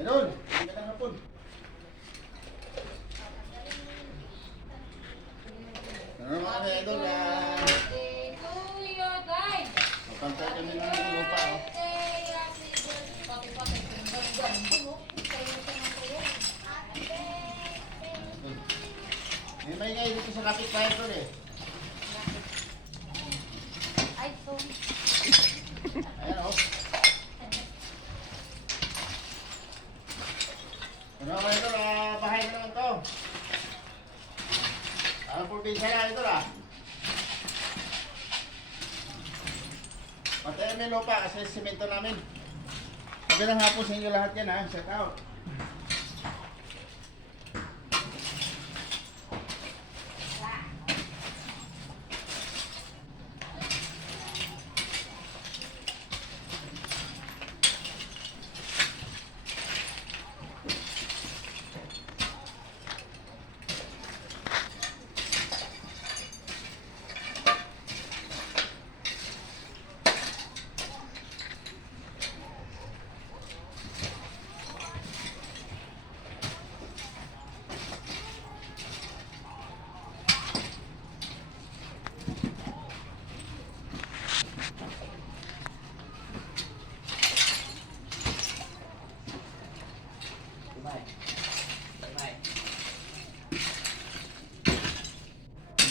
Idol, magandang hapon. Ano naman kami, Idol? Mapantay kami ng lupa. May maingay dito sa kapitbahay ko eh. Ay, so. Ayan o. Ano naman, Idol? Bahay na naman to. Probinsya na, Idol Patayin may lupa kasi simento namin. Magandang hapon sa inyo lahat yan ha. Shout out.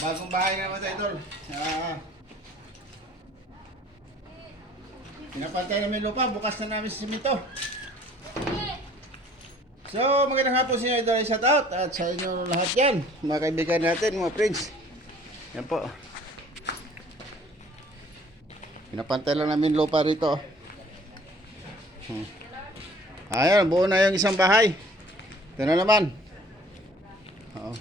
Bagong bahay na naman, Idol. Pinapantay namin lupa, bukas na namin sa simento. So, magandang hapon sa inyo, Idol. Shout out at sa inyo lahat yan, mga kaibigan natin, mga friends. Yan po. Pinapantay lang namin lupa rito. Ayan, buo na yung isang bahay. Ito na naman. Oo.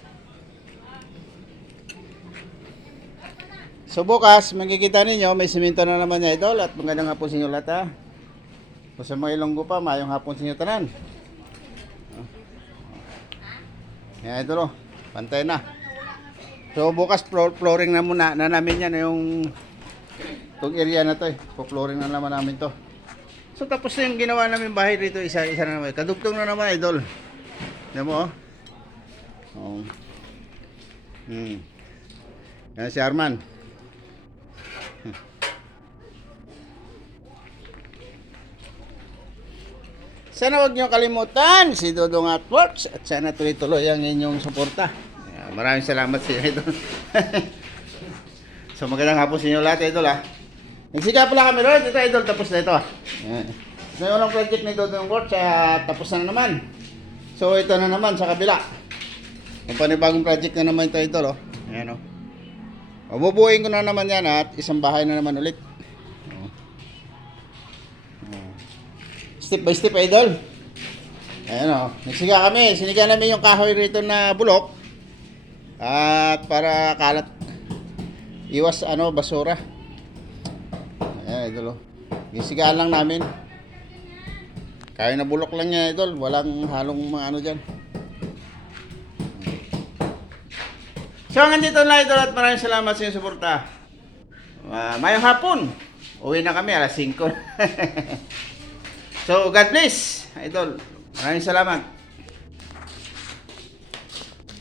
So bukas, makikita ninyo, may simento na naman niya, Idol. At magandang hapon sa inyo lahat ha. O sa mga Ilonggo pa, mayong hapon sa inyo tanan. Yan, Idol, pantay na. So bukas, flooring na muna na namin yan, yung itong area na to flooring na naman namin to. So tapos na yung ginawa namin bahay dito, isa-isa na naman. Kadugtong na naman, Idol. Yan mo, oh. Yan si Arman. Sana huwag niyo kalimutan si Dodong Artworks at sana tuloy-tuloy ang inyong suporta. Maraming salamat sa inyo, Idol. So magandang hapon sa inyo lahat, Idol Nagsika pala kami ron, ito, Idol, tapos na ito So yung unang project ni Dodong Artworks, tapos na naman. So ito na naman sa kabila. Yung panibagong project na naman ito, Idol Ayan bubuuin ko na naman yan at isang bahay na naman ulit. Step by step, Idol. Ayan nagsiga kami. Siniga namin yung kahoy rito na bulok. At para kalat. Iwas basura. Ayan, Idol Gisigaan lang namin. Kahoy na bulok lang yan, Idol. Walang halong mga dyan. So hanggang dito lang, Idol, at maraming salamat sa inyong suporta. Mayong hapon. Uwi na kami alas 5. So God bless, Idol. Maraming salamat.